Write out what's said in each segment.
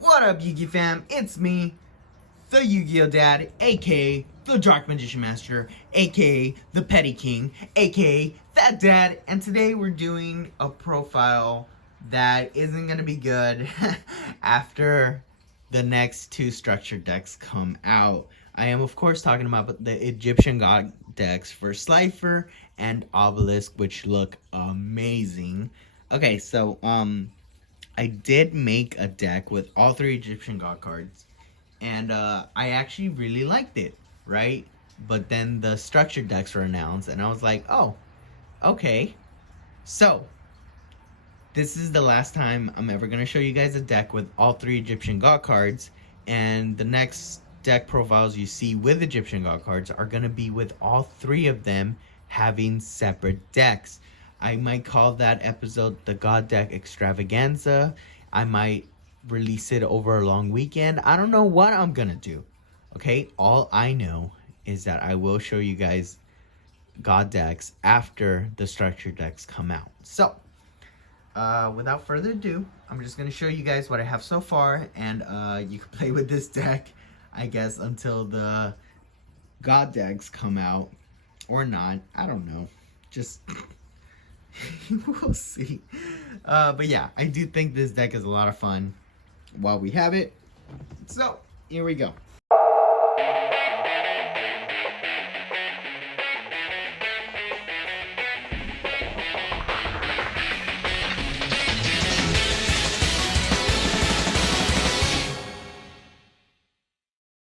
What up, Yugi fam? It's me, the Yugioh Dad, aka the Dark Magician Master, aka the Petty King, aka that Dad, and today we're doing a profile that isn't gonna be good after the next two structured decks come out. I am, of course, talking about the Egyptian God decks for Slifer and Obelisk, which look amazing. Okay, so I did make a deck with all three Egyptian God cards, and I actually really liked it, right? But then the structured decks were announced, and I was like, oh, okay. So, this is the last time I'm ever going to show you guys a deck with all three Egyptian God cards, and the next deck profiles you see with Egyptian God cards are going to be with all three of them having separate decks. I might call that episode the God Deck Extravaganza. I might release it over a long weekend. I don't know what I'm going to do. Okay? All I know is that I will show you guys God decks after the structured decks come out. So, without further ado, I'm just gonna show you guys what I have so far, and you can play with this deck, I guess, until the God decks come out, or not. I don't know. Just we'll see. But yeah, I do think this deck is a lot of fun while we have it. So here we go.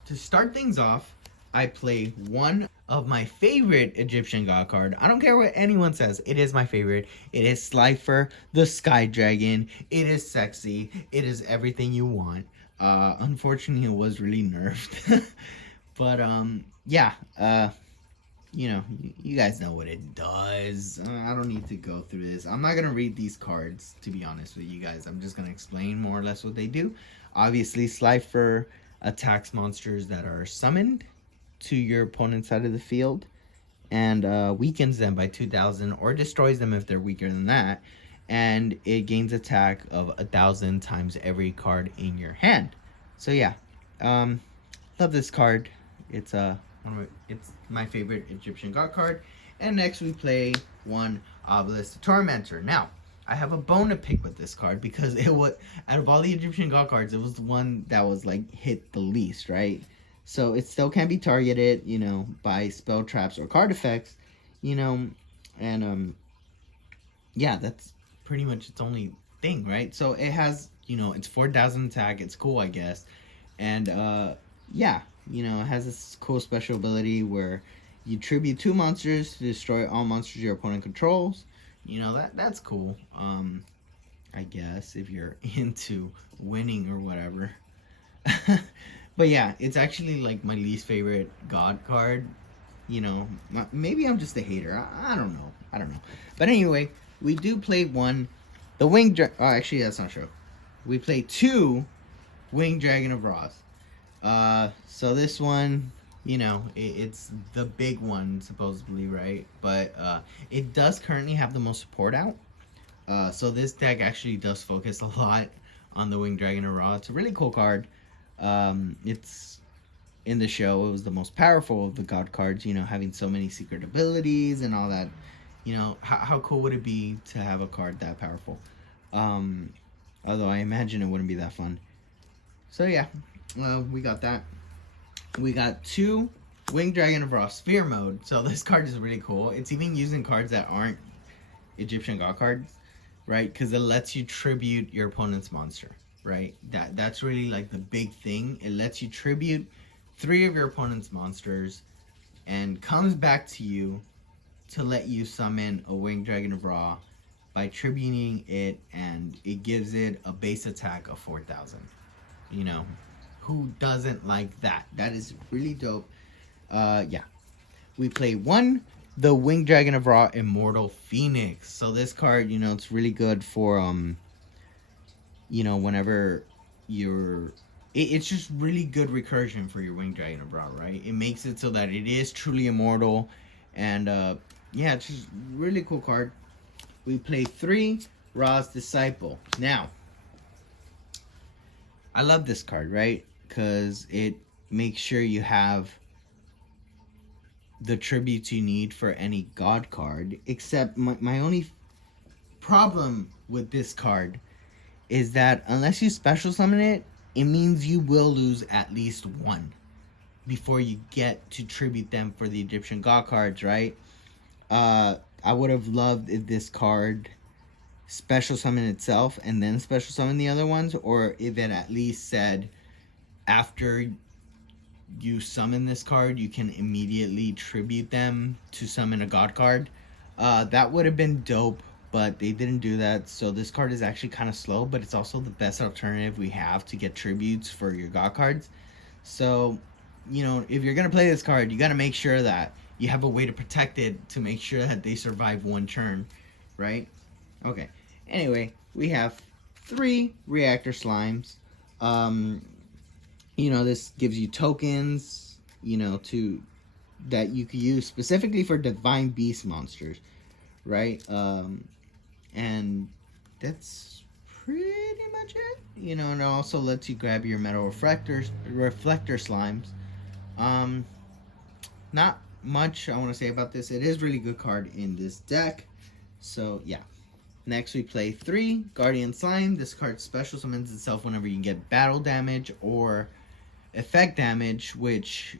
To start things off, I play one of my favorite Egyptian God card. I don't care what anyone says. It is my favorite. It is Slifer, the Sky Dragon. It is sexy. It is everything you want. Unfortunately, it was really nerfed. But, yeah. You guys know what it does. I don't need to go through this. I'm not going to read these cards, to be honest with you guys. I'm just going to explain more or less what they do. Obviously, Slifer attacks monsters that are summoned to your opponent's side of the field and weakens them by 2,000 or destroys them if they're weaker than that. And it gains attack of 1,000 times every card in your hand. So yeah, love this card. It's my favorite Egyptian God card. And next we play one Obelisk the Tormentor. Now, I have a bone to pick with this card because it was, out of all the Egyptian God cards, it was the one that was like hit the least, right? So it still can be targeted, by spell traps or card effects, and yeah, that's pretty much its only thing, right? So it has, it's 4,000 attack. It's cool, I guess, and yeah, it has this cool special ability where you tribute 2 monsters to destroy all monsters your opponent controls. That's cool. I guess if you're into winning or whatever. But yeah, it's actually like my least favorite God card. Maybe I'm just a hater. I don't know. But anyway, we do play one. The Winged Dragon. Oh, actually, that's not true. We play 2 Winged Dragon of Roz. So this one, it's the big one, supposedly, right? But it does currently have the most support out. So this deck actually does focus a lot on the Winged Dragon of Ra. It's a really cool card. It's in the show, it was the most powerful of the God cards, having so many secret abilities and all that. How cool would it be to have a card that powerful? Although I imagine it wouldn't be that fun. So yeah, we got that. We got 2 Winged Dragon of Ra Sphere mode. So this card is really cool. It's even using cards that aren't Egyptian God cards, right? Because it lets you tribute your opponent's monster, right? That's really like the big thing. It lets you tribute 3 of your opponent's monsters and comes back to you to let you summon a Winged Dragon of Ra by tributing it, and it gives it a base attack of 4,000. Who doesn't like that? That is really dope. Yeah. We play 1, the Winged Dragon of Ra Immortal Phoenix. So this card, it's really good for, whenever you're... It's just really good recursion for your Winged Dragon of Ra, right? It makes it so that it is truly immortal. And, yeah, it's just really cool card. We play 3, Ra's Disciple. Now, I love this card, right? Because it makes sure you have the tributes you need for any god card. Except my only problem with this card is that unless you special summon it, it means you will lose at least one before you get to tribute them for the Egyptian god cards, right? I would have loved if this card special summon itself and then special summon the other ones, or if it at least said after you summon this card, you can immediately tribute them to summon a god card. That would have been dope, but they didn't do that. So this card is actually kind of slow, but it's also the best alternative we have to get tributes for your god cards. So, you know, if you're going to play this card, you got to make sure that you have a way to protect it to make sure that they survive one turn, right? Okay. Anyway, we have 3 reactor slimes. You know, this gives you tokens, you know, to that you could use specifically for divine beast monsters, right? And that's pretty much it. You know, and it also lets you grab your metal reflector slimes. Not much I want to say about this. It is really good card in this deck. So yeah. Next we play 3 Guardian Slime. This card special summons itself whenever you get battle damage or effect damage, which,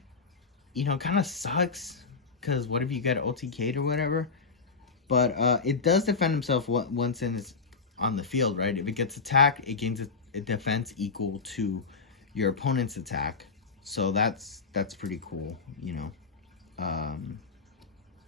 you know, kind of sucks, because what if you get OTK'd or whatever? But it does defend himself once it's on the field, right? If it gets attacked, it gains a defense equal to your opponent's attack. So that's pretty cool, you know.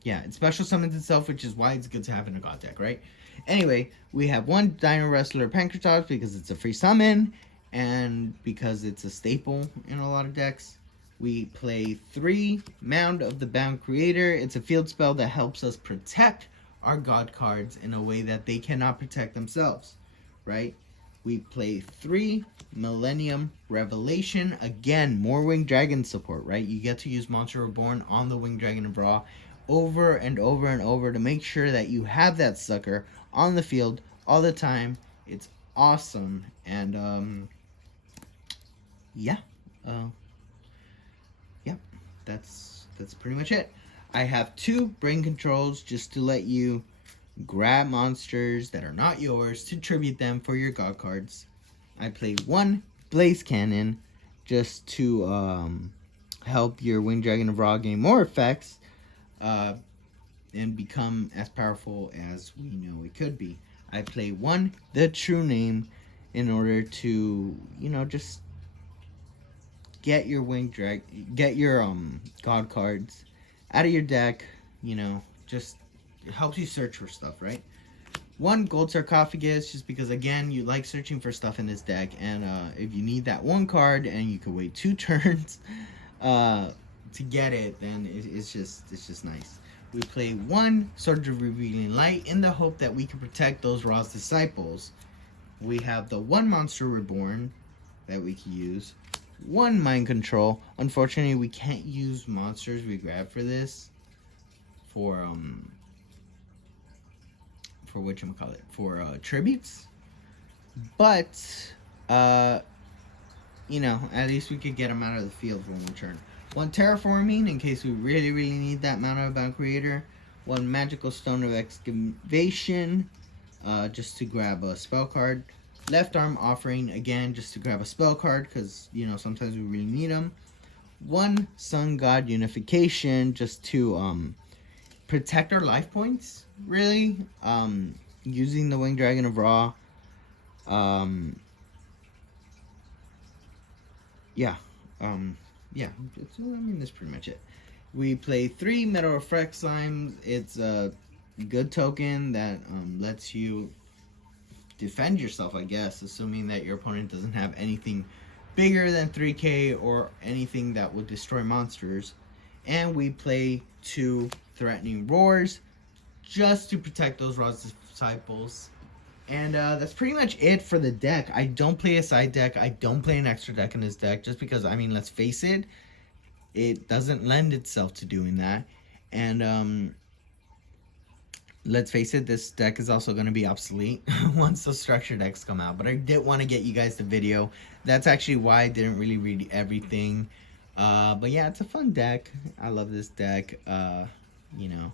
Yeah, it special summons itself, which is why it's good to have in a god deck, right? Anyway, we have 1 Dino Wrestler Pancratops because it's a free summon, and because it's a staple in a lot of decks. We play 3 Mound of the Bound Creator. It's a field spell that helps us protect our god cards in a way that they cannot protect themselves, right? We play 3 Millennium Revelation. Again, more Winged Dragon support, right? You get to use Monster Reborn on the Winged Dragon of Ra over and over and over to make sure that you have that sucker on the field all the time. It's awesome. And yeah, that's pretty much it. I have 2 brain controls just to let you grab monsters that are not yours to tribute them for your god cards. I play 1 Blaze Cannon just to help your Winged Dragon of Ra gain more effects and become as powerful as we know it could be. I play 1 The True Name in order to, you know, just get your god cards out of your deck. You know, just it helps you search for stuff, right? 1 Gold Sarcophagus, just because again you like searching for stuff in this deck, and if you need that 1 card and you can wait 2 turns to get it, then it's just nice. We play 1 Sword of Revealing Light in the hope that we can protect those Ra's disciples. We have the 1 Monster Reborn that we can use. 1 Mind Control. Unfortunately, we can't use monsters we grab for this. For whatchamacallit, for tributes. But you know, at least we could get them out of the field for 1 turn. 1 Terraforming in case we really need that Mound of Bound Creator. 1 Magical Stone of Excavation just to grab a spell card. Left Arm Offering, again, just to grab a spell card, because, you know, sometimes we really need them. 1 Sun God Unification, just to protect our life points, really. Using the Winged Dragon of Ra. Yeah, that's pretty much it. We play 3 Metal Reflect Slimes. It's a good token that lets you defend yourself, I guess, assuming that your opponent doesn't have anything bigger than 3k or anything that would destroy monsters. And we play 2 Threatening Roars just to protect those Ra's disciples. And that's pretty much it for the deck. I don't play a side deck. I don't play an extra deck in this deck just because, I mean, let's face it, it doesn't lend itself to doing that. And let's face it, this deck is also going to be obsolete once the structure decks come out. But I did want to get you guys the video. That's actually why I didn't really read everything. But yeah, it's a fun deck. I love this deck. You know,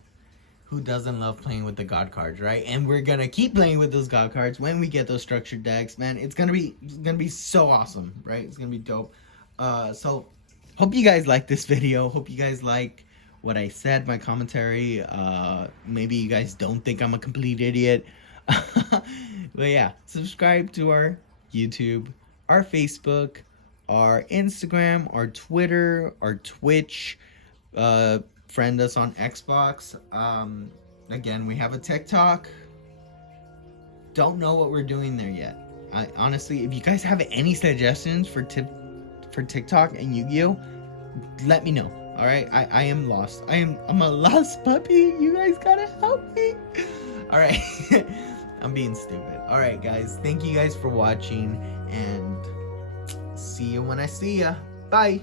who doesn't love playing with the God cards, right? And we're gonna keep playing with those God cards when we get those structured decks, man. It's gonna be so awesome, right? It's gonna be dope. So hope you guys like this video. Hope you guys like what I said, my commentary. Maybe you guys don't think I'm a complete idiot. But yeah, subscribe to our YouTube, our Facebook, our Instagram, our Twitter, our Twitch. Friend us on Xbox. Again, we have a TikTok. Don't know what we're doing there yet. I honestly, if you guys have any suggestions for TikTok and Yu-Gi-Oh, let me know. All right, I am lost. I'm a lost puppy. You guys gotta help me. All right, I'm being stupid. All right, guys, thank you guys for watching, and see you when I see ya. Bye.